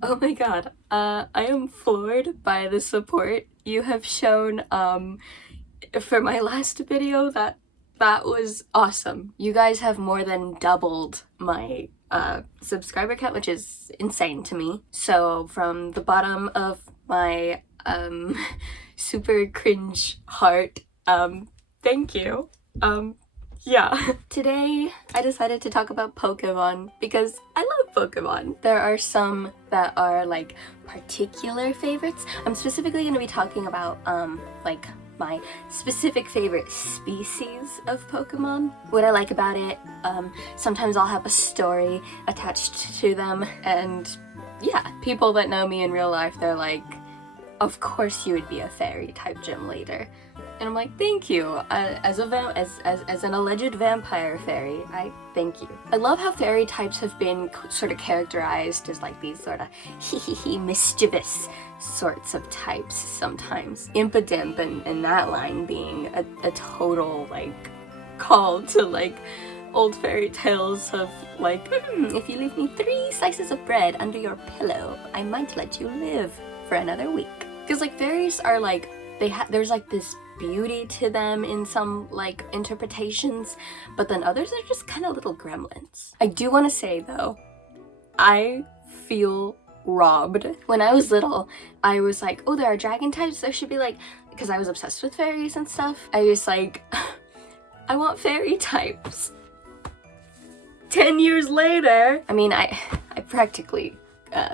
Oh my god, I am floored by the support you have shown for my last video. That was awesome. You guys have more than doubled my subscriber count, which is insane to me. So from the bottom of my super cringe heart, thank you. Yeah. Today I decided to talk about Pokemon because I love Pokemon. There are some that are like particular favorites. I'm specifically going to be talking about like my specific favorite species of Pokemon. What I like about it, sometimes I'll have a story attached to them, and yeah, people that know me in real life, they're like, of course you would be a fairy type gym leader. And I'm like, thank you. As an alleged vampire fairy, I thank you. I love how fairy types have been sort of characterized as like these sort of mischievous sorts of types sometimes. Impidimp and that line being a total like call to like old fairy tales of like, if you leave me 3 slices of bread under your pillow, I might let you live for another week. Because like fairies are like, there's like this beauty to them in some like interpretations, but then others are just kind of little gremlins. I do want to say though, I feel robbed. When I was little, I was like, oh, there are dragon types, there should be like, because I was obsessed with fairies and stuff, I was like, I want fairy types. 10 years later, I mean, I practically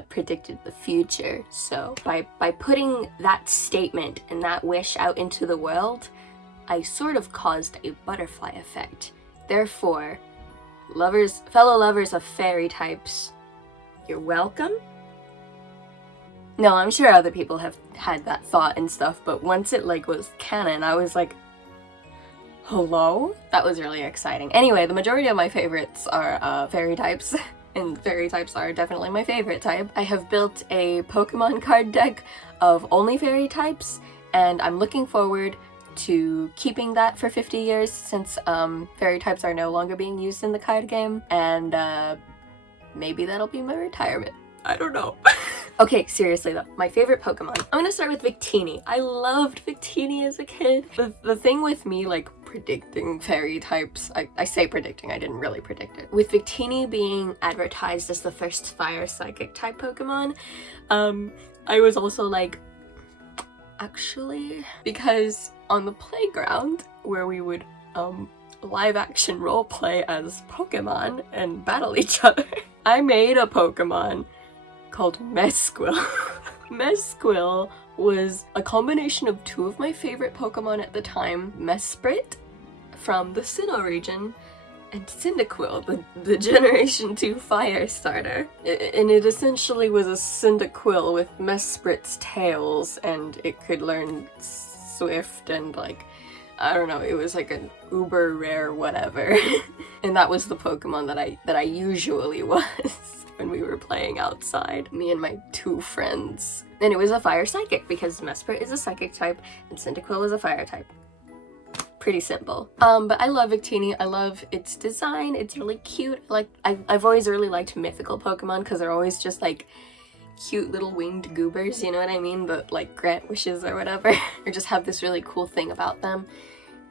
predicted the future. So by putting that statement and that wish out into the world, I sort of caused a butterfly effect. Therefore, fellow lovers of fairy types, you're welcome. No, I'm sure other people have had that thought and stuff, but once it like was canon, I was like, hello? That was really exciting. Anyway, the majority of my favorites are fairy types. And fairy types are definitely my favorite type. I have built a Pokemon card deck of only fairy types, and I'm looking forward to keeping that for 50 years since fairy types are no longer being used in the card game, and maybe that'll be my retirement. I don't know. Okay, seriously though, my favorite Pokemon. I'm gonna start with Victini. I loved Victini as a kid. The thing with me like predicting fairy types, I say predicting, I didn't really predict it. With Victini being advertised as the first fire psychic type Pokemon, I was also like, actually, because on the playground where we would live action roleplay as Pokemon and battle each other, I made a Pokemon called Mesquil. Mesquil was a combination of 2 of my favorite Pokemon at the time, Mesprit from the Sinnoh region, and Cyndaquil, the Generation 2 fire starter. And it essentially was a Cyndaquil with Mesprit's tails, and it could learn Swift and like, I don't know, it was like an uber rare whatever. And that was the Pokemon that I usually was when we were playing outside, me and my 2 friends. And it was a fire psychic because Mesprit is a psychic type and Cyndaquil is a fire type. Pretty simple. But I love Victini. I love its design. It's really cute. Like, I've always really liked mythical Pokemon because they're always just like cute little winged goobers, you know what I mean? But like grant wishes or whatever, or just have this really cool thing about them.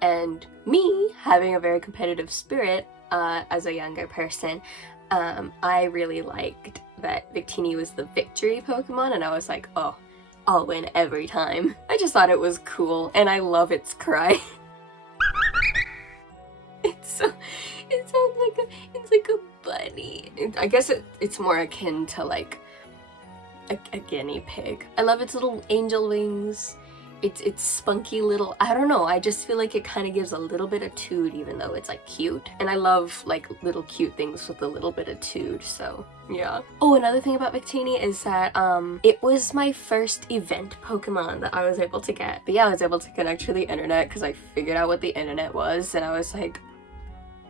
And me having a very competitive spirit as a younger person, I really liked that Victini was the victory Pokemon, and I was like, oh, I'll win every time. I just thought it was cool, and I love its cry. It sounds like a bunny. I guess it's more akin to like a guinea pig. I love its little angel wings. It's spunky little, I don't know, I just feel like it kind of gives a little bit of toot even though it's like cute. And I love like little cute things with a little bit of toot, so yeah. Oh, another thing about Victini is that it was my first event Pokemon that I was able to get. But yeah, I was able to connect to the internet because I figured out what the internet was, and I was like,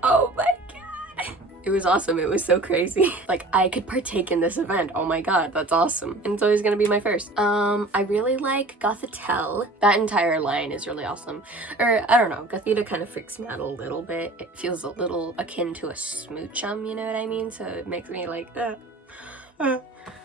oh my god. It was awesome. It was so crazy. Like, I could partake in this event. Oh my god, that's awesome. And it's always gonna be my first. I really like Gothitelle. That entire line is really awesome. Or, I don't know, Gothita kind of freaks me out a little bit. It feels a little akin to a Smoochum, you know what I mean? So it makes me like,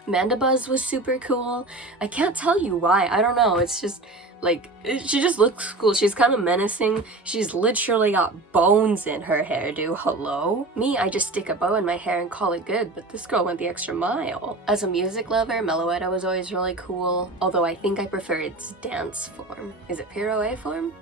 Mandibuzz was super cool. I can't tell you why. I don't know. It's just like, she just looks cool. She's kind of menacing. She's literally got bones in her hairdo. Hello? Me, I just stick a bow in my hair and call it good, but this girl went the extra mile. As a music lover, Meloetta was always really cool, although I think I prefer its dance form. Is it Pirouette form?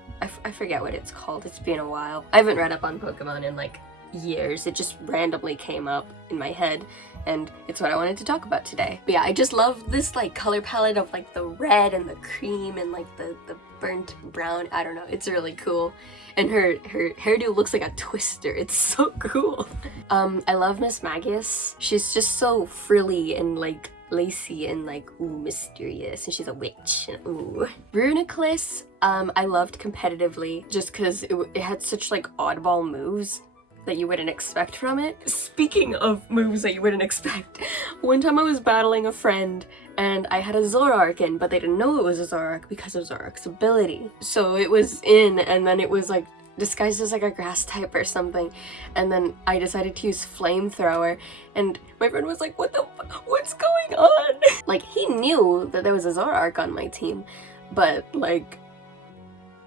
I forget what it's called. It's been a while. I haven't read up on Pokemon in like years. It just randomly came up in my head, and it's what I wanted to talk about today. But yeah, I just love this like color palette of like the red and the cream and like the burnt brown. I don't know, it's really cool. And her hairdo looks like a twister. It's so cool. I love Miss Magius. She's just so frilly and like lacy and like, ooh, mysterious, and she's a witch, and ooh. Reuniclus, I loved competitively just because it had such like oddball moves that you wouldn't expect from it. Speaking of moves that you wouldn't expect, one time I was battling a friend and I had a Zoroark in, but they didn't know it was a Zoroark because of Zoroark's ability. So it was in, and then it was like disguised as like a grass type or something, and then I decided to use Flamethrower, and my friend was like, what's going on? Like, he knew that there was a Zoroark on my team, but like,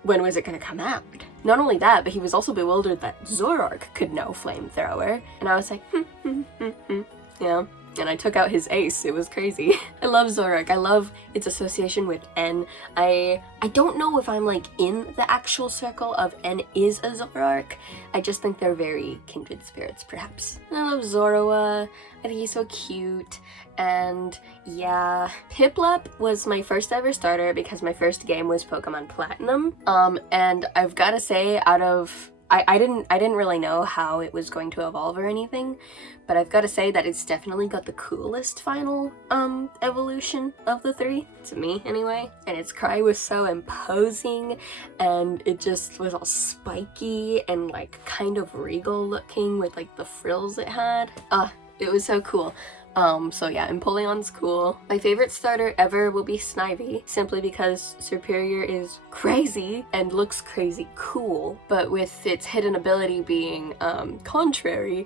when was it gonna come out? Not only that, but he was also bewildered that Zoroark could know Flamethrower, and I was like, yeah. And I took out his ace. It was crazy. I love Zoroark. I love its association with N. I don't know if I'm like in the actual circle of N is a Zoroark. I just think they're very kindred spirits, perhaps. And I love Zorua. I think he's so cute. And yeah, Piplup was my first ever starter because my first game was Pokemon Platinum. And I've gotta say, I didn't really know how it was going to evolve or anything, but I've got to say that it's definitely got the coolest final evolution of the three, to me anyway. And its cry was so imposing, and it just was all spiky and like kind of regal looking with like the frills it had. It was so cool. So yeah, Empoleon's cool. My favorite starter ever will be Snivy, simply because Serperior is crazy and looks crazy cool, but with its hidden ability being contrary,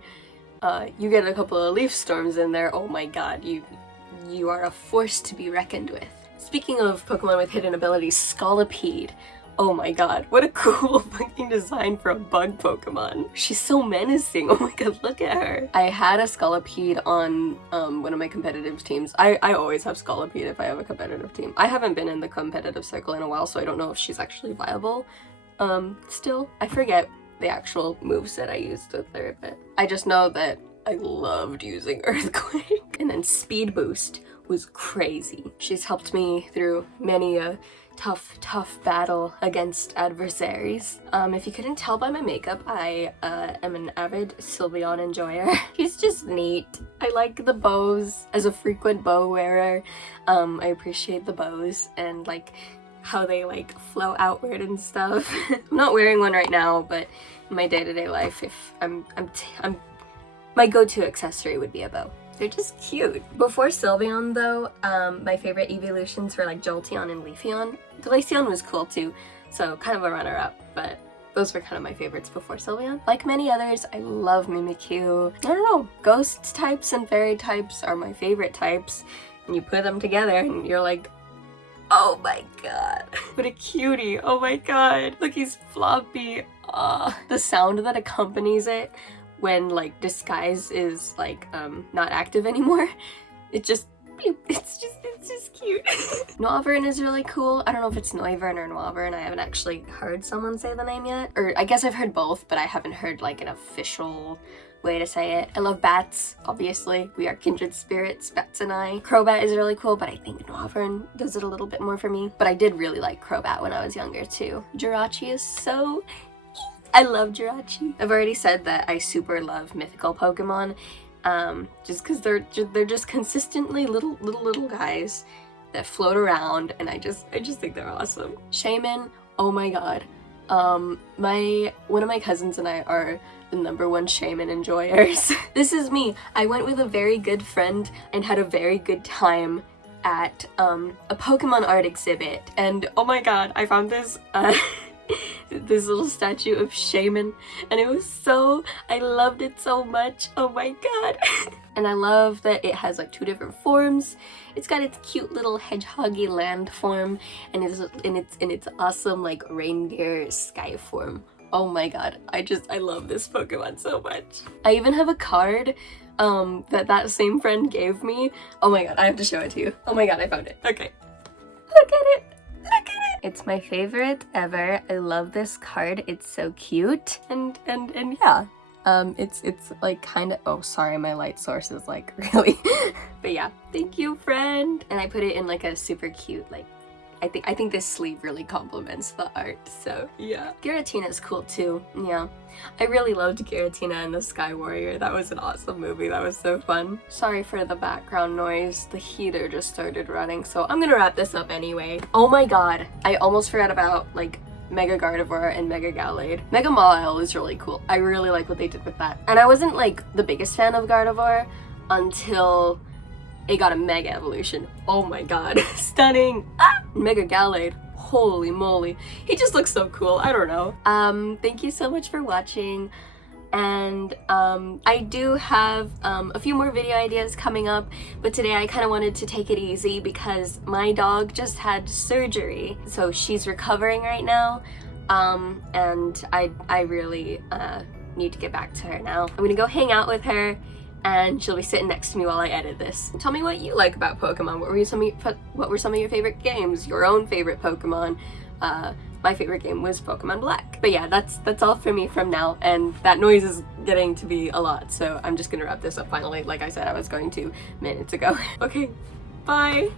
you get a couple of Leaf Storms in there. Oh my god, you are a force to be reckoned with. Speaking of Pokemon with hidden abilities, Scolipede. Oh my god, what a cool fucking design for a bug Pokemon. She's so menacing. Oh my god, look at her. I had a Scolipede on one of my competitive teams. I always have Scolipede if I have a competitive team. I haven't been in the competitive circle in a while, so I don't know if she's actually viable. Still, I forget the actual moves that I used with her, but I just know that I loved using Earthquake. And then Speed Boost was crazy. She's helped me through many a tough battle against adversaries. If you couldn't tell by my makeup, I am an avid Sylveon enjoyer. He's just neat. I like the bows. As a frequent bow wearer, I appreciate the bows and like how they like flow outward and stuff. I'm not wearing one right now, but in my day-to-day life, if my go-to accessory would be a bow. They're just cute. Before Sylveon though, my favorite evolutions were like Jolteon and Leafeon. Glaceon was cool too, so kind of a runner-up, but those were kind of my favorites before Sylveon. Like many others, I love Mimikyu. I don't know, ghost types and fairy types are my favorite types, and you put them together and you're like, oh my god, what a cutie, oh my god, look, he's floppy. The sound that accompanies it when like disguise is like not active anymore, it's just cute. Noivern is really cool. I don't know if it's Noivern or Noivern. I haven't actually heard someone say the name yet, or I guess I've heard both, but I haven't heard like an official way to say it. I love bats, obviously. We are kindred spirits, bats and I. Crobat is really cool, but I think Noivern does it a little bit more for me. But I did really like Crobat when I was younger too. Jirachi is so... I love Jirachi. I've already said that I super love mythical Pokemon, just because they're just consistently little guys that float around, and I just think they're awesome. Shaman, oh my god. One of my cousins and I are the #1 Shaman enjoyers. This is me. I went with a very good friend and had a very good time at a Pokemon art exhibit, and oh my god, I found this this little statue of Shaman, and it was so, I loved it so much. Oh my god. And I love that it has like 2 different forms. It's got its cute little hedgehoggy land form, and it's in its awesome like reindeer sky form. Oh my god, I love this Pokemon so much. I even have a card that same friend gave me. Oh my god, I have to show it to you. Oh my god, I found it. Okay. Look at it. Look at it. It's my favorite ever. I love this card. It's so cute. And yeah. It's like kind of, oh sorry, my light source is like really but yeah, thank you friend. And I put it in like a super cute, like I think this sleeve really complements the art, so yeah. Giratina is cool too, yeah. I really loved Giratina and the Sky Warrior. That was an awesome movie. That was so fun. Sorry for the background noise. The heater just started running, so I'm gonna wrap this up anyway. Oh my god, I almost forgot about like Mega Gardevoir and Mega Gallade. Mega Mawile is really cool. I really like what they did with that. And I wasn't like the biggest fan of Gardevoir until it got a Mega Evolution. Oh my god, stunning! Ah! Mega Gallade, holy moly. He just looks so cool, I don't know. Thank you so much for watching. And I do have a few more video ideas coming up, but today I kind of wanted to take it easy because my dog just had surgery, so she's recovering right now, and I really need to get back to her now. I'm gonna go hang out with her, and she'll be sitting next to me while I edit this. Tell me what you like about Pokemon. What were some of your favorite games? Your own favorite Pokemon? My favorite game was Pokemon Black. But yeah, that's all for me from now, and that noise is getting to be a lot, so I'm just gonna wrap this up finally, like I said I was going to minutes ago. Okay, bye!